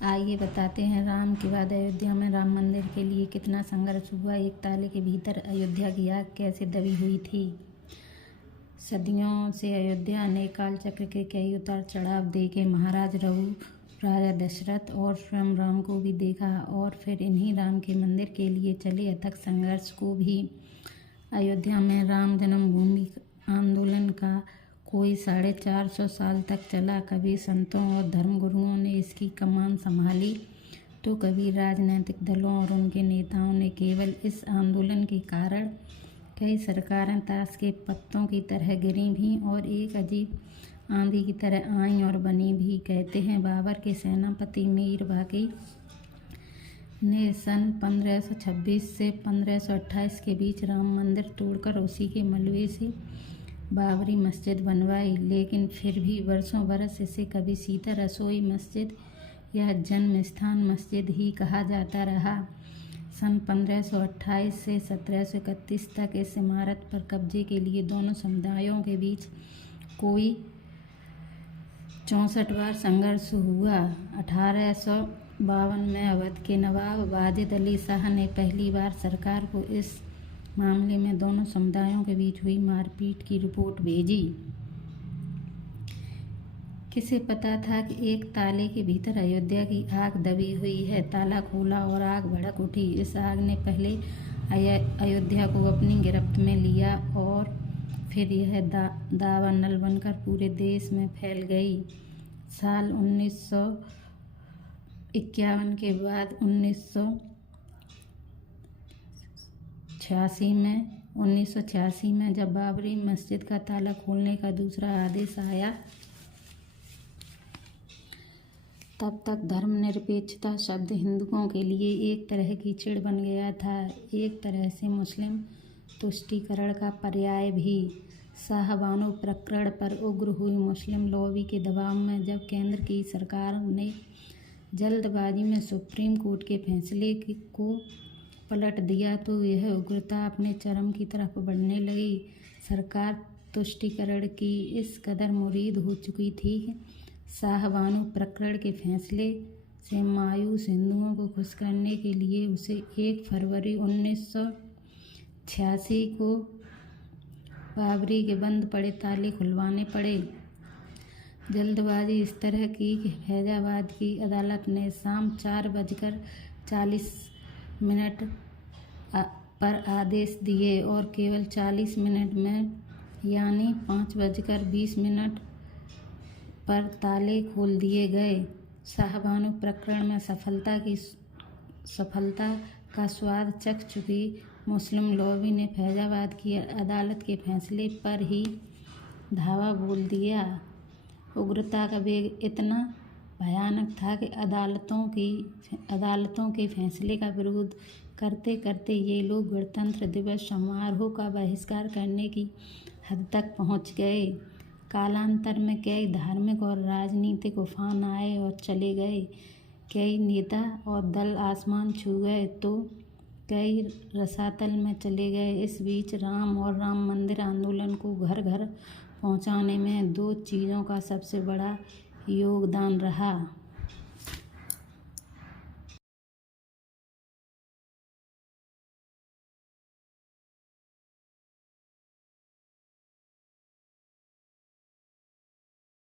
आइए बताते हैं राम के बाद अयोध्या में राम मंदिर के लिए कितना संघर्ष हुआ। एक ताले के भीतर अयोध्या की आग कैसे दबी हुई थी। सदियों से अयोध्या ने काल चक्र के कई उतार चढ़ाव देखे। महाराज रघु, राजा दशरथ और स्वयं राम को भी देखा और फिर इन्हीं राम के मंदिर के लिए चले अथक संघर्ष को भी। अयोध्या में राम जन्मभूमि आंदोलन का कोई 450 साल तक चला। कभी संतों और धर्मगुरुओं ने इसकी कमान संभाली तो कभी राजनीतिक दलों और उनके नेताओं ने। केवल इस आंदोलन के कारण कई सरकारें ताश के पत्तों की तरह गिरी भी और एक अजीब आंधी की तरह आईं और बनी भी। कहते हैं बाबर के सेनापति मीर बाकी ने सन 1526 से 1528 के बीच राम मंदिर तोड़कर उसी के मलबे से बाबरी मस्जिद बनवाई, लेकिन फिर भी वर्षों बरस इसे कभी सीधा रसोई मस्जिद या जन्म स्थान मस्जिद ही कहा जाता रहा। सन 1528 से 1731 तक इस इमारत पर कब्जे के लिए दोनों समुदायों के बीच कोई 64 बार संघर्ष हुआ। 1852 में अवध के नवाब वाजिद अली शाह ने पहली बार सरकार को इस मामले में दोनों समुदायों के बीच हुई मारपीट की रिपोर्ट भेजी। किसे पता था कि एक ताले के भीतर अयोध्या की आग दबी हुई है। ताला खोला और आग भड़क उठी। इस आग ने पहले अयोध्या को अपनी गिरफ्त में लिया और फिर यह दावा नल बनकर पूरे देश में फैल गई। साल 1951 के बाद 1986 में जब बाबरी मस्जिद का ताला खोलने का दूसरा आदेश आया, तब तक धर्मनिरपेक्षता शब्द हिंदुओं के लिए एक तरह की चिढ़ बन गया था, एक तरह से मुस्लिम तुष्टीकरण का पर्याय भी। शाहबानो प्रकरण पर उग्र हुई मुस्लिम लॉबी के दबाव में जब केंद्र की सरकार ने जल्दबाजी में सुप्रीम कोर्ट के फैसले को पलट दिया तो यह उग्रता अपने चरम की तरफ बढ़ने लगी। सरकार तुष्टीकरण की इस कदर मुरीद हो चुकी थी कि शाहबानो प्रकरण के फैसले से मायूस हिंदुओं को खुश करने के लिए उसे 1 फरवरी 1986 को बाबरी के बंद पड़े ताले खुलवाने पड़े। जल्दबाजी इस तरह की कि फैजाबाद की अदालत ने शाम 4:40 पर आदेश दिए और केवल 40 मिनट में यानी 5:20 पर ताले खोल दिए गए। शाहबानो प्रकरण में सफलता का स्वाद चख चुकी मुस्लिम लॉबी ने फैजाबाद की अदालत के फैसले पर ही धावा बोल दिया। उग्रता का वेग इतना भयानक था कि अदालतों के फैसले का विरोध करते करते ये लोग गणतंत्र दिवस समारोह का बहिष्कार करने की हद तक पहुंच गए। कालांतर में कई धार्मिक और राजनीतिक उफान आए और चले गए। कई नेता और दल आसमान छू गए तो कई रसातल में चले गए। इस बीच राम और राम मंदिर आंदोलन को घर घर पहुंचाने में 2 चीज़ों का सबसे बड़ा योगदान रहा।